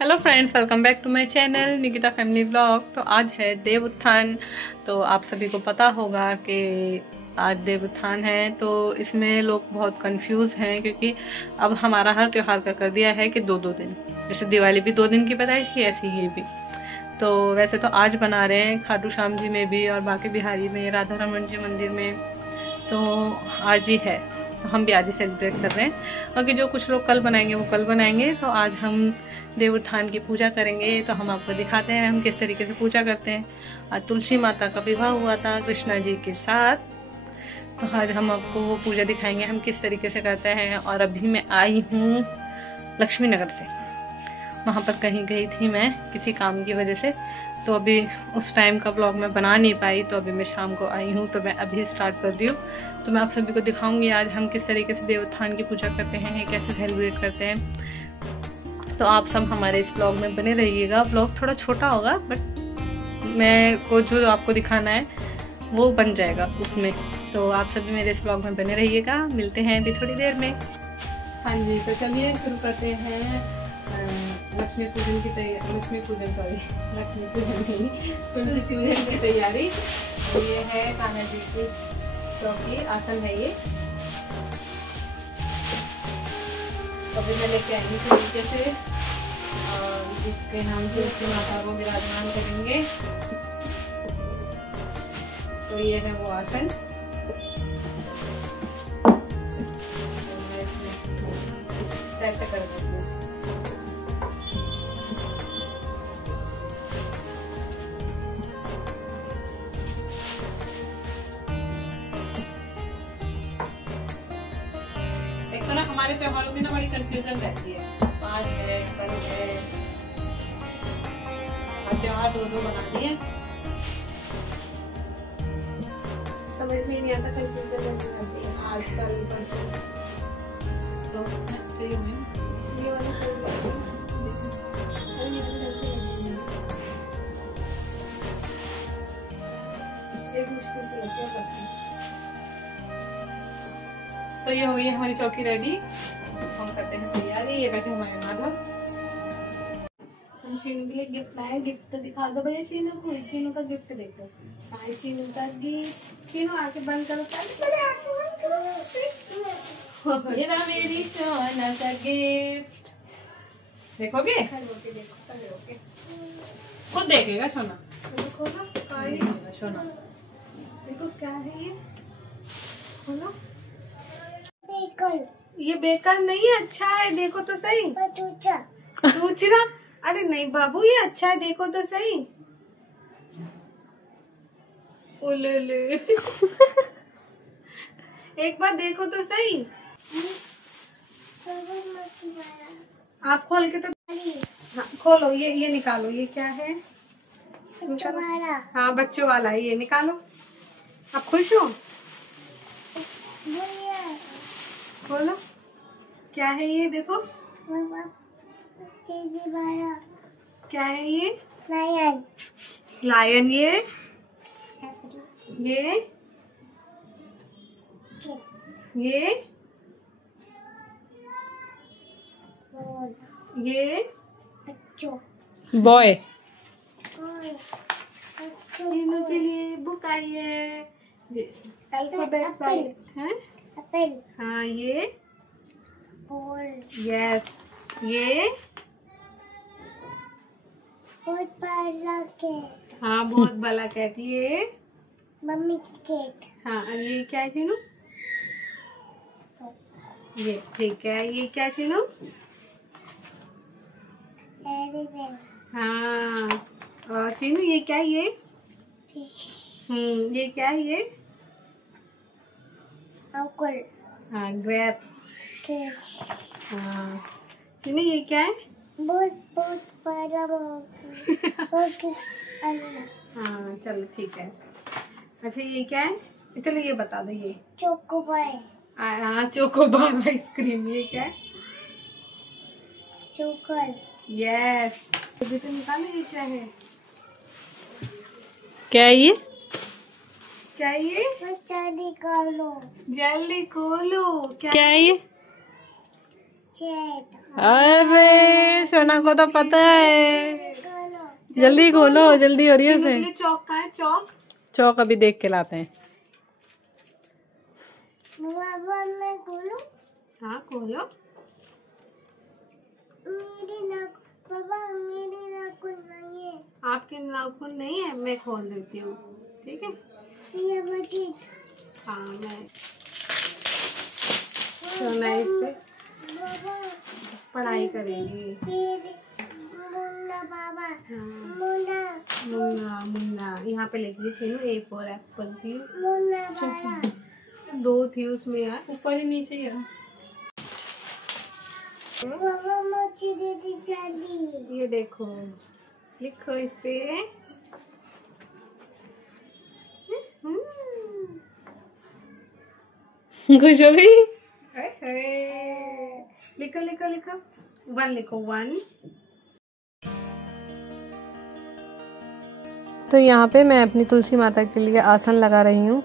Hello friends, welcome back to my channel Nikita family blog. तो आज है देव उत्थान। तो आप सभी को पता होगा कि आज देव उत्थान है। तो इसमें लोग बहुत कंफ्यूज हैं क्योंकि अब हमारा हर त्योहार का कर दिया है कि दो दो दिन, जैसे दिवाली भी 2 दिन की बताई थी, ऐसे ये भी। तो वैसे तो आज बना रहे हैं खाटू श्याम जी में भी और बाकी बिहारी में, राधा रमन जी मंदिर में, तो आज ही है। तो हम भी आज ही सेलिब्रेट कर रहे हैं। बाकी जो कुछ लोग कल बनाएंगे वो कल बनाएंगे। तो आज हम देव उत्थान की पूजा करेंगे। तो हम आपको दिखाते हैं हम किस तरीके से पूजा करते हैं। आज तुलसी माता का विवाह हुआ था कृष्णा जी के साथ। तो आज हम आपको वो पूजा दिखाएंगे हम किस तरीके से करते हैं। और अभी मैं आई हूँ लक्ष्मी नगर से, वहाँ पर कहीं गई थी मैं किसी काम की वजह से। तो अभी उस टाइम का ब्लॉग मैं बना नहीं पाई। तो अभी मैं शाम को आई हूँ, तो मैं अभी स्टार्ट कर दी हूँ। तो मैं आप सभी को दिखाऊंगी आज हम किस तरीके से देव उत्थान की पूजा करते हैं, कैसे सेलिब्रेट करते हैं। तो आप सब हमारे इस ब्लॉग में बने रहिएगा। ब्लॉग थोड़ा छोटा होगा बट मैं को जो आपको दिखाना है वो बन जाएगा उसमें। तो आप सभी मेरे इस ब्लॉग में बने रहिएगा। मिलते हैं अभी थोड़ी देर में। हाँ जी, तो चलिए शुरू करते हैं लक्ष्मी पूजन की तैयारी। लक्ष्मी पूजन नहीं, तुलसी पूजन की तैयारी। ये है कान्हा जी की चौकी, आसन है ये। अभी मैं लेके आई थी नीचे से, जिसके नाम से उसकी माता को विराजमान करेंगे। तो ये है वो आसन। सेट कर देती हूँ। एक तो ना हमारे त्योहारों में ना बड़ी कंफ्यूजन रहती है, आज है कल है, त्योहार दो बना दिए, समझ में नहीं आता, कंफ्यूजन रहती है आज कल परसों। तो सही हुई ये वाली एक मुश्किल से लगता है। तो ये हो गई हमारी चौकी रेडी। हम करते हैं तैयारी। ये बैठे हमारे माधव। हम शीनू के लिए गिफ्ट लाए। गिफ्ट तो दिखा दो भैया शीनू को। शीनू का गिफ्ट देखो। हाय शीनू का गिफ्ट। शीनू आके बंद करो, पहले आके बंद करो। ये रहा मेरी सोना का गिफ्ट। देखोगे? देखो खुद देखेगा सोना। देखो ना सोना, देखो क्या है ये। खोलो। ये बेकार नहीं है, अच्छा है, देखो तो सही। दूसरा, अरे नहीं बाबू ये अच्छा है, देखो तो सही। ओले एक बार देखो तो सही। आप खोल के तो हाँ, खोलो। ये निकालो, ये क्या है? बच्चों वाला। हाँ बच्चों वाला है, ये निकालो। आप खुश हो? बोलो क्या है ये, देखो क्या है ये? लायन। लायन। ये बॉय। तीनों के लिए बुक आई है, अल्फाबेट है। एप्पल। हाँ ये यस। ये बहुत बड़ा केक। हाँ बहुत बड़ा केक। ये मम्मी केक। हाँ ये क्या है चीनू? ये ठीक है। ये क्या चीनू? हाँ और चीनू ये क्या है? ये ये क्या है? ये अंकुर। हाँ ग्रेप्स। हाँ चीनू ये क्या है? बहुत बड़ा। हाँ चलो ठीक है। अच्छा ये क्या है? चलो ये बता दो। ये चोकोबार। हाँ चोकोबार आइसक्रीम। ये क्या है? चोकर। यस। अभी तो निकालो, ये क्या है? क्या है ये? क्या है ये? जल्दी खोलो। जल्दी खोलो। क्या है ये? अरे सोना को तो पता है। जल्दी खोलो, जल्दी हो रही है से। चौक का है, चौक चौक अभी देख के लाते हैं। हाँ खोलो। आपके नाखून नहीं है, मैं खोल देती हूँ, ठीक है। हाँ मैं इस पे पढ़ाई करेंगी। मुन्ना मुन्ना यहाँ पे लिख लीजिए। A फॉर एप्पल थी, दो थी उसमें यार, ऊपर ही नीचे ही। ये देखो लिखो इस पे। खुश हो गई? लिखो लिखो लिखो, 1 लिखो, 1। तो यहाँ पे मैं अपनी तुलसी माता के लिए आसन लगा रही हूँ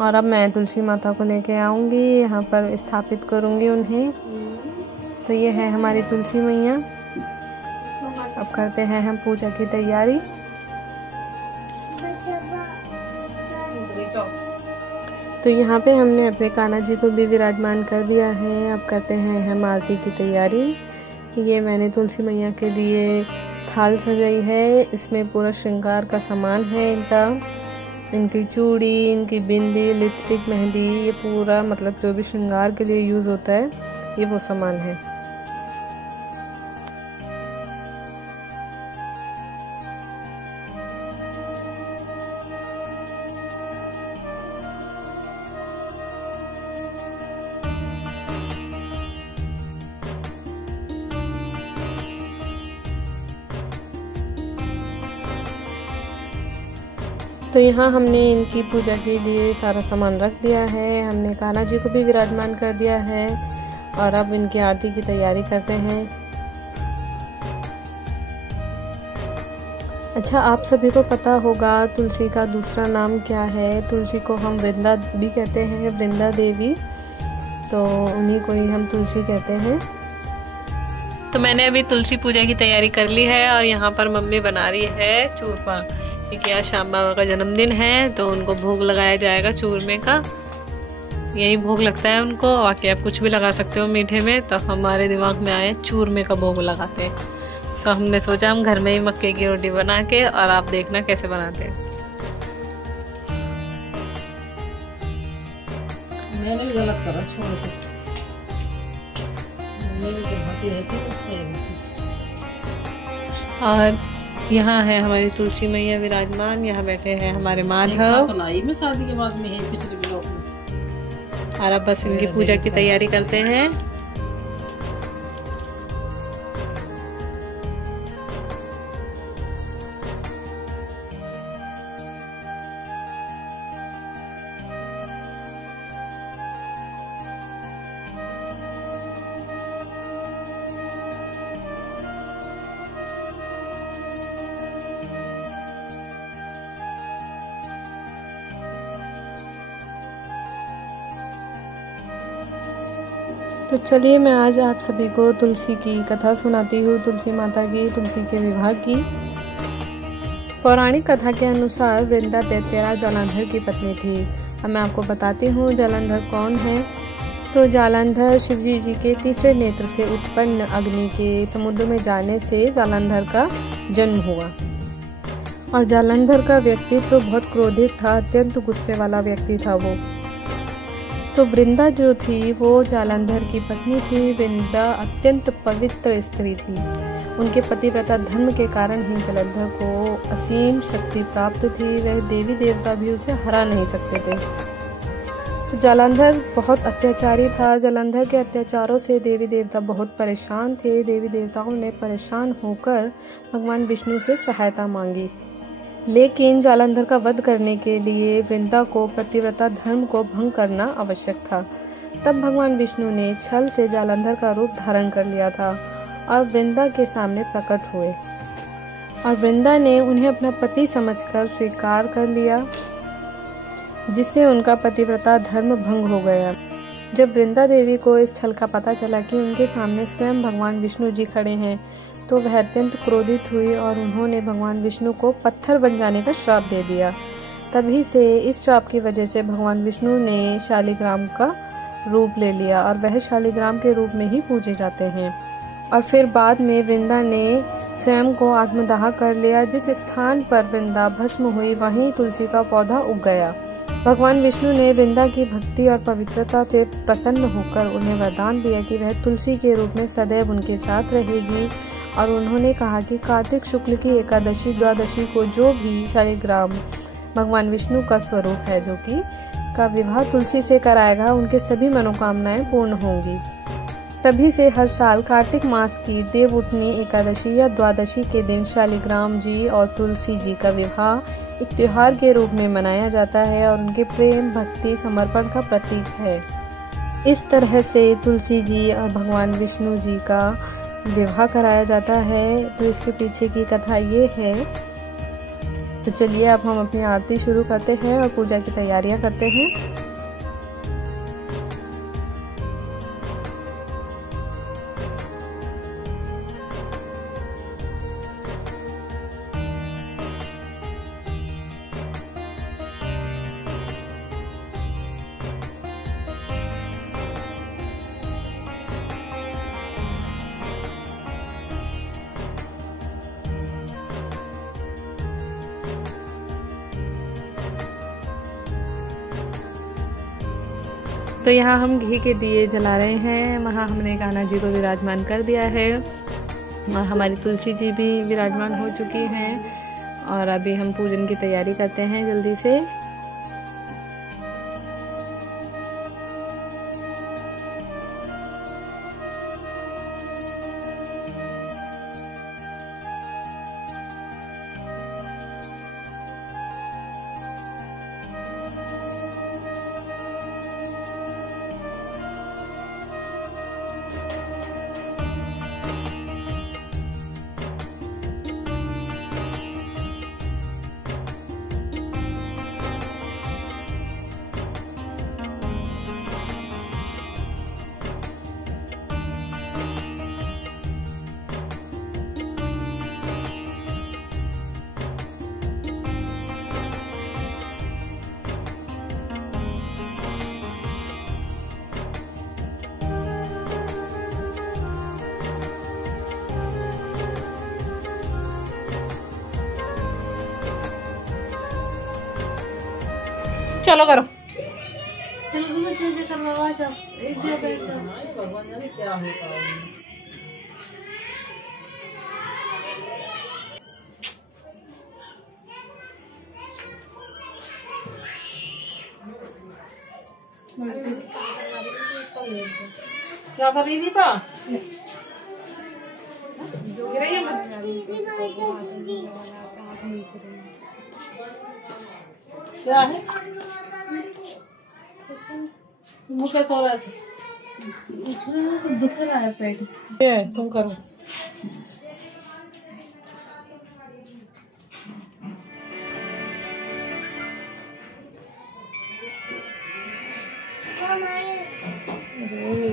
और अब मैं तुलसी माता को लेके आऊंगी, यहाँ पर स्थापित करूंगी उन्हें। तो ये है हमारी तुलसी मैया। अब करते हैं हम पूजा की तैयारी। तो यहाँ पे हमने अपने कान्हा जी को भी विराजमान कर दिया है। अब करते हैं हम आरती की तैयारी। ये मैंने तुलसी मैया के लिए थाल सजाई है। इसमें पूरा श्रृंगार का सामान है इनका, इनकी चूड़ी, इनकी बिंदी, लिपस्टिक, मेहंदी, ये पूरा मतलब जो भी श्रृंगार के लिए यूज़ होता है ये वो सामान है। तो यहाँ हमने इनकी पूजा के लिए सारा सामान रख दिया है। हमने कान्हा जी को भी विराजमान कर दिया है और अब इनकी आरती की तैयारी करते हैं। अच्छा, आप सभी को पता होगा तुलसी का दूसरा नाम क्या है। तुलसी को हम वृंदा भी कहते हैं, वृंदा देवी, तो उन्हीं को ही हम तुलसी कहते हैं। तो मैंने अभी तुलसी पूजा की तैयारी कर ली है और यहाँ पर मम्मी बना रही है चूरमा, क्योंकि आज श्याम बाबा का जन्मदिन है तो उनको भोग लगाया जाएगा चूरमे का। यही भोग लगता है उनको, बाकी आप कुछ भी लगा सकते हो मीठे में। तो हमारे दिमाग में आए चूरमे का भोग लगाते हैं, तो हमने सोचा हम घर में ही मक्के की रोटी बना के, और आप देखना कैसे बनाते हैं। मैंने भी गलत करा, छोड़ दो। और यहाँ है हमारी तुलसी मैया विराजमान, यहाँ बैठे हैं हमारे माधव। में शादी के बाद में है पिछले ब्लॉक में। और अब बस इनकी पूजा की तैयारी करते हैं। तो चलिए मैं आज आप सभी को तुलसी की कथा सुनाती हूँ, तुलसी माता की, तुलसी के विवाह की। पौराणिक कथा के अनुसार वृंदा दैत्यराज जालंधर की पत्नी थी। अब मैं आपको बताती हूँ जालंधर कौन है। तो जालंधर शिवजी जी के तीसरे नेत्र से उत्पन्न अग्नि के समुद्र में जाने से जालंधर का जन्म हुआ। और जालंधर का व्यक्तित्व बहुत क्रोधित था, अत्यंत गुस्से वाला व्यक्ति था वो। तो वृंदा जो थी वो जालंधर की पत्नी थी। वृंदा अत्यंत पवित्र स्त्री थी। उनके पतिव्रता धर्म के कारण ही जालंधर को असीम शक्ति प्राप्त थी। वह देवी देवता भी उसे हरा नहीं सकते थे। तो जालंधर बहुत अत्याचारी था। जालंधर के अत्याचारों से देवी देवता बहुत परेशान थे। देवी देवताओं ने परेशान होकर भगवान विष्णु से सहायता मांगी, लेकिन जालंधर का वध करने के लिए वृंदा को पतिव्रता धर्म को भंग करना आवश्यक था। तब भगवान विष्णु ने छल से जालंधर का रूप धारण कर लिया था और वृंदा के सामने प्रकट हुए, और वृंदा ने उन्हें अपना पति समझकर स्वीकार कर लिया, जिससे उनका पतिव्रता धर्म भंग हो गया। जब वृंदा देवी को इस छल का पता चला कि उनके सामने स्वयं भगवान विष्णु जी खड़े हैं तो वह अत्यंत क्रोधित हुई और उन्होंने भगवान विष्णु को पत्थर बन जाने का श्राप दे दिया। तभी से इस श्राप की वजह से भगवान विष्णु ने शालिग्राम का रूप ले लिया और वह शालिग्राम के रूप में ही पूजे जाते हैं। और फिर बाद में वृंदा ने स्वयं को आत्मदाह कर लिया। जिस स्थान पर वृंदा भस्म हुई वहीं तुलसी का पौधा उग गया। भगवान विष्णु ने वृंदा की भक्ति और पवित्रता से प्रसन्न होकर उन्हें वरदान दिया कि वह तुलसी के रूप में सदैव उनके साथ रहेगी और उन्होंने कहा कि कार्तिक शुक्ल की एकादशी द्वादशी को जो भी शालिग्राम भगवान विष्णु का स्वरूप है जो कि का विवाह तुलसी से कराएगा उनके सभी मनोकामनाएं पूर्ण होंगी। तभी से हर साल कार्तिक मास की देवउठनी एकादशी या द्वादशी के दिन शालिग्राम जी और तुलसी जी का विवाह एक त्योहार के रूप में मनाया जाता है और उनके प्रेम भक्ति समर्पण का प्रतीक है। इस तरह से तुलसी जी और भगवान विष्णु जी का विवाह कराया जाता है। तो इसके पीछे की कथा ये है। तो चलिए अब हम अपनी आरती शुरू करते हैं और पूजा की तैयारियां करते हैं। तो यहाँ हम घी के दिए जला रहे हैं। वहाँ हमने कान्हा जी को विराजमान कर दिया है और हमारी तुलसी जी भी विराजमान हो चुकी हैं और अभी हम पूजन की तैयारी करते हैं जल्दी से। चलो करो। चलो तुम अच्छे से करवा जाओ, एक जगह बैठ जाओ। भगवान जाने क्या होता है। क्या कर रही थी पा? क्या है? मुँह कैसा हो रहा है? दुख रहा है पेट। तुम करो।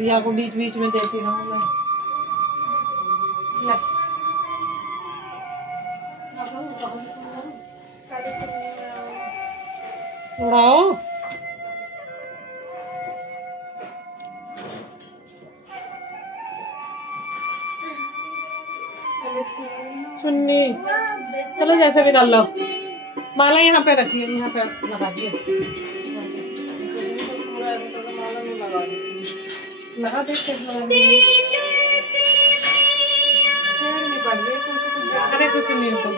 या को बीच बीच में देती रहूं मैं। उड़ाओ। सुन्नी चलो जैसे भी कर लो। माला यहाँ पे रखिए, यहाँ पे लगा दिए। लगा दे अरे कुछ नहीं होता।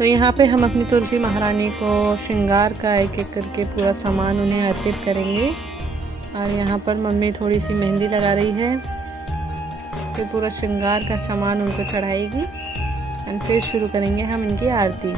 तो यहाँ पे हम अपनी तुलसी महारानी को श्रृंगार का एक एक करके पूरा सामान उन्हें अर्पित करेंगे। और यहाँ पर मम्मी थोड़ी सी मेहंदी लगा रही है, फिर पूरा श्रृंगार का सामान उनको चढ़ाएगी एंड फिर शुरू करेंगे हम इनकी आरती।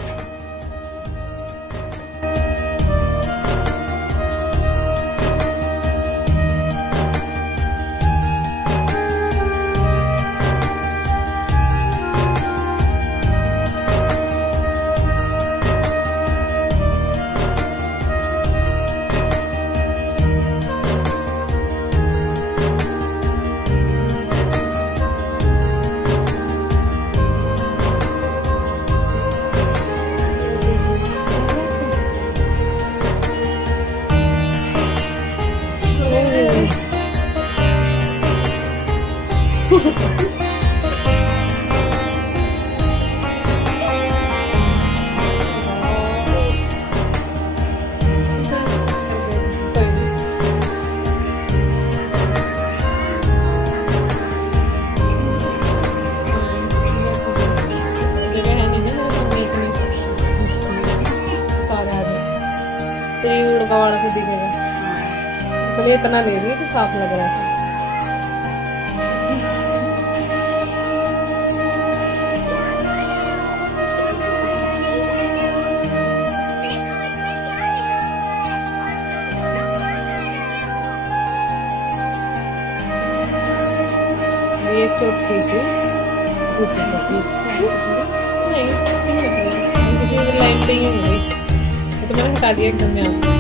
से दिखेगा, इसलिए इतना ले रही है तो साफ लग रहा है। ये चोट ठीक है, दूसरी नहीं किसी लाइन पे ही होंगी, तो मैंने हटा दिया एकदम में आपको।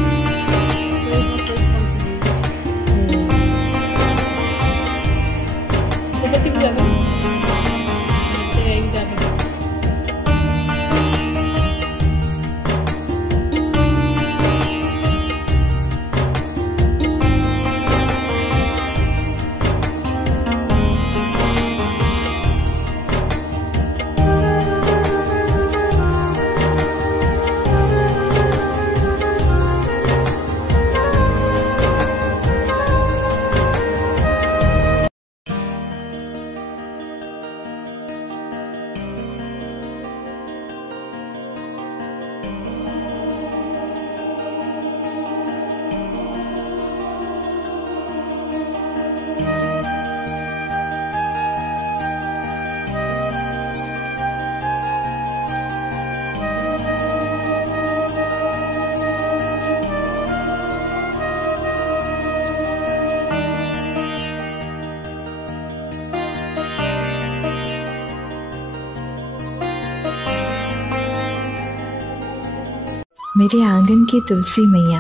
मेरे आंगन की तुलसी मैया,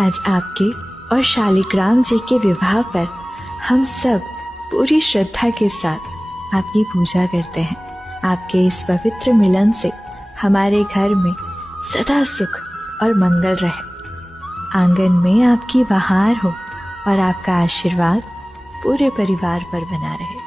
आज आपके और शालिग्राम जी के विवाह पर हम सब पूरी श्रद्धा के साथ आपकी पूजा करते हैं। आपके इस पवित्र मिलन से हमारे घर में सदा सुख और मंगल रहे, आंगन में आपकी बहार हो और आपका आशीर्वाद पूरे परिवार पर बना रहे।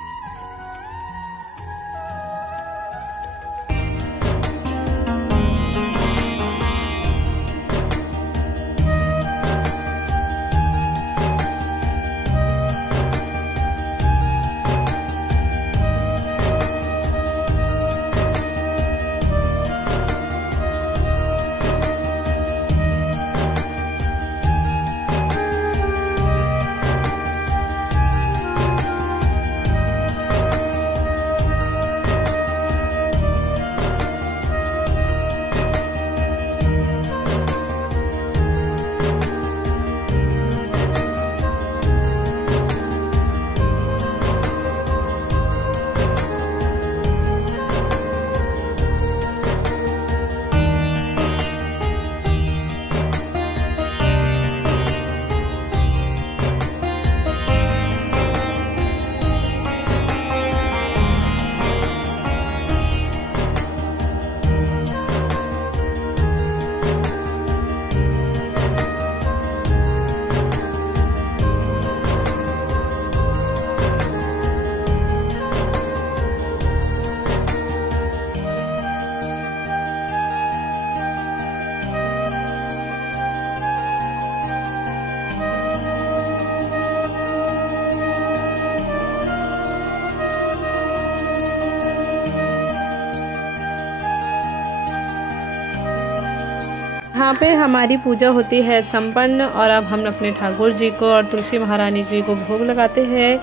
यहाँ पे हमारी पूजा होती है संपन्न और अब हम अपने ठाकुर जी को और तुलसी महारानी जी को भोग लगाते हैं।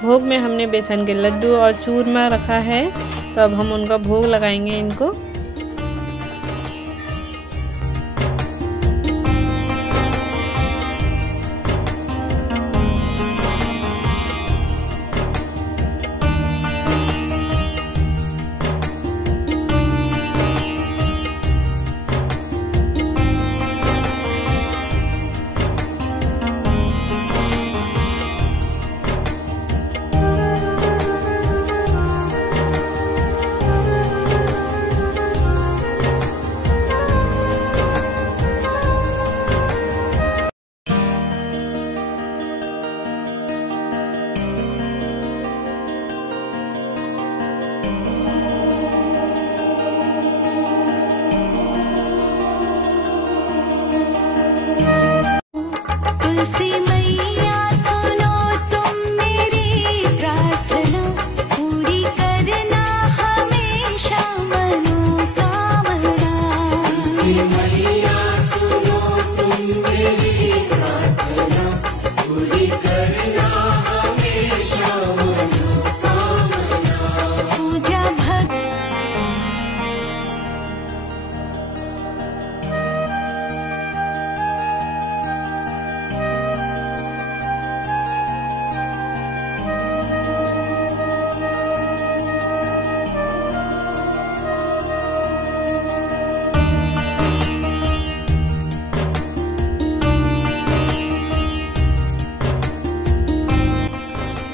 भोग में हमने बेसन के लड्डू और चूरमा रखा है, तो अब हम उनका भोग लगाएंगे इनको।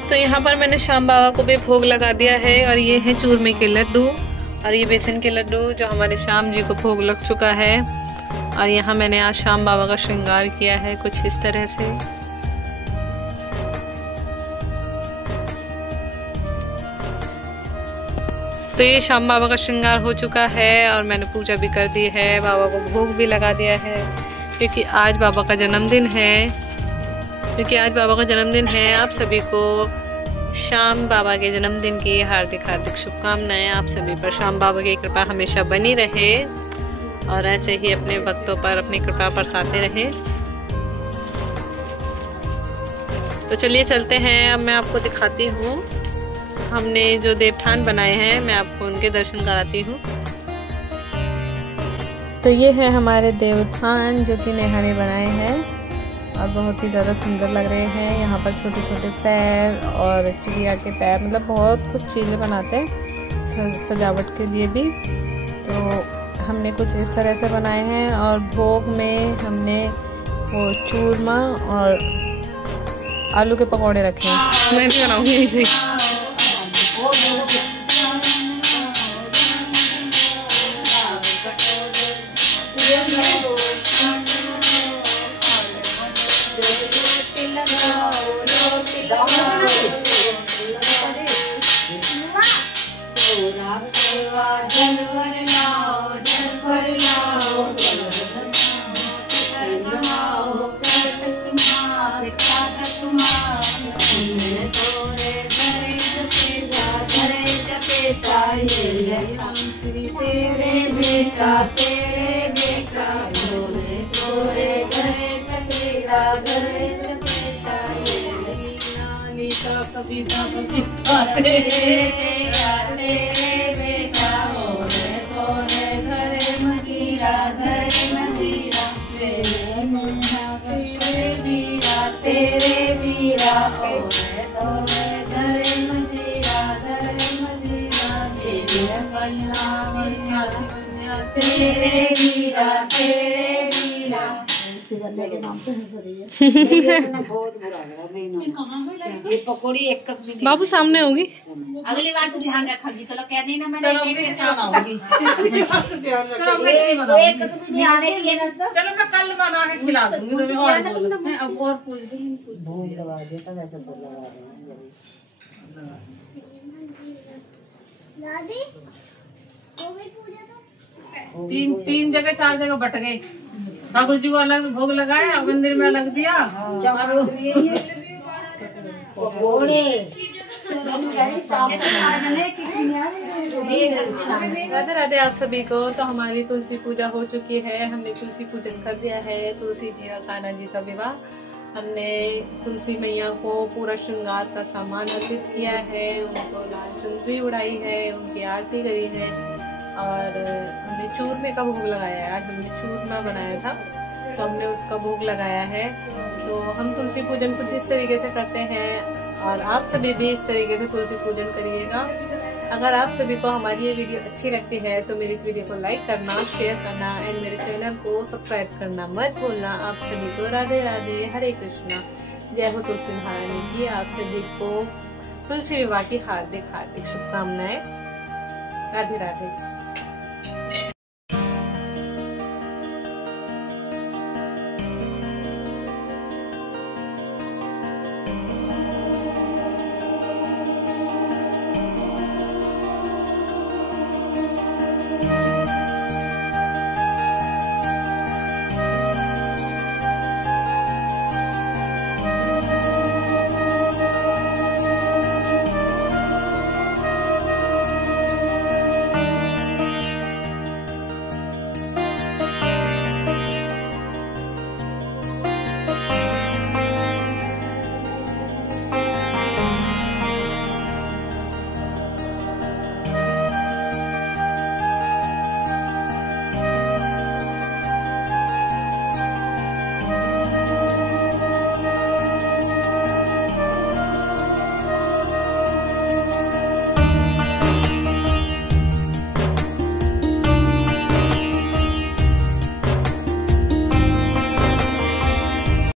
तो यहाँ पर मैंने श्याम बाबा को भी भोग लगा दिया है और ये है चूरमे के लड्डू और ये बेसन के लड्डू जो हमारे श्याम जी को भोग लग चुका है। और यहाँ मैंने आज श्याम बाबा का श्रृंगार किया है कुछ इस तरह से। तो ये श्याम बाबा का श्रृंगार हो चुका है और मैंने पूजा भी कर दी है, बाबा को भोग भी लगा दिया है क्योंकि आज बाबा का जन्मदिन है। आप सभी को श्याम बाबा के जन्मदिन की हार्दिक हार्दिक शुभकामनाएं। आप सभी पर श्याम बाबा की कृपा हमेशा बनी रहे और ऐसे ही अपने भक्तों पर अपनी कृपा बरसाते रहे। तो चलिए चलते हैं, अब मैं आपको दिखाती हूँ हमने जो देवठान बनाए हैं, मैं आपको उनके दर्शन कराती हूँ। तो ये है हमारे देवठान जो कि नेहा ने बनाए हैं और बहुत ही ज़्यादा सुंदर लग रहे हैं। यहाँ पर छोटे छोटे पैर और चिड़िया के पैर, मतलब बहुत कुछ चीज़ें बनाते हैं सजावट के लिए भी। तो हमने कुछ इस तरह से बनाए हैं और भोग में हमने वो चूरमा और आलू के पकौड़े रखे हैं। मैं भी बनाऊंगी इसे। तेरे बेटा तोरे तोरे घरे टकेरा घरे टकेरा ये नानी का कविता तेरे बेटा होरे तोरे घरे मजीरा घरे मजीरा तेरे मीरा तेरे वीरा होरे तोरे घरे मजीरा तेरे कन्या तेरे वीरा बच्चे के नाम पे हंस रही है। बहुत बुरा लगा। ये पकौड़ी एक कप में बाबू सामने होगी, अगली बार से ध्यान रखोगी। चलो कह दी ना मैंने चलो मैं कल बना के खिला दूंगी। अब और भूख लगा दिया था वैसे तो तीन जगह 4 जगह बट गए। ठाकुर जी को अलग भोग लगाया, मंदिर में अलग दिया। पकौड़े राधे राधे आप सभी को। तो हमारी तुलसी पूजा हो चुकी है, हमने तुलसी पूजन कर दिया है। तुलसी जी और कान्हा जी का विवाह, हमने तुलसी मैया को पूरा श्रृंगार का सामान अर्पित किया है, उनको लाल चुनरी उड़ाई है, उनकी आरती करी है और हमने चूरमे का भोग लगाया है। आज हमने चूरमा बनाया था तो हमने उसका भोग लगाया है। तो हम तुलसी पूजन कुछ इस तरीके से करते हैं और आप सभी भी इस तरीके से तुलसी पूजन करिएगा। अगर आप सभी को हमारी ये वीडियो अच्छी लगती है तो मेरी इस वीडियो को लाइक करना, शेयर करना एंड मेरे चैनल को सब्सक्राइब करना मत भूलना। आप सभी को राधे राधे, हरे कृष्णा, जय हो तुलसी महारानी की। आप सभी को तुलसी विवाह की हार्दिक हार्दिक शुभकामनाएं। राधे राधे।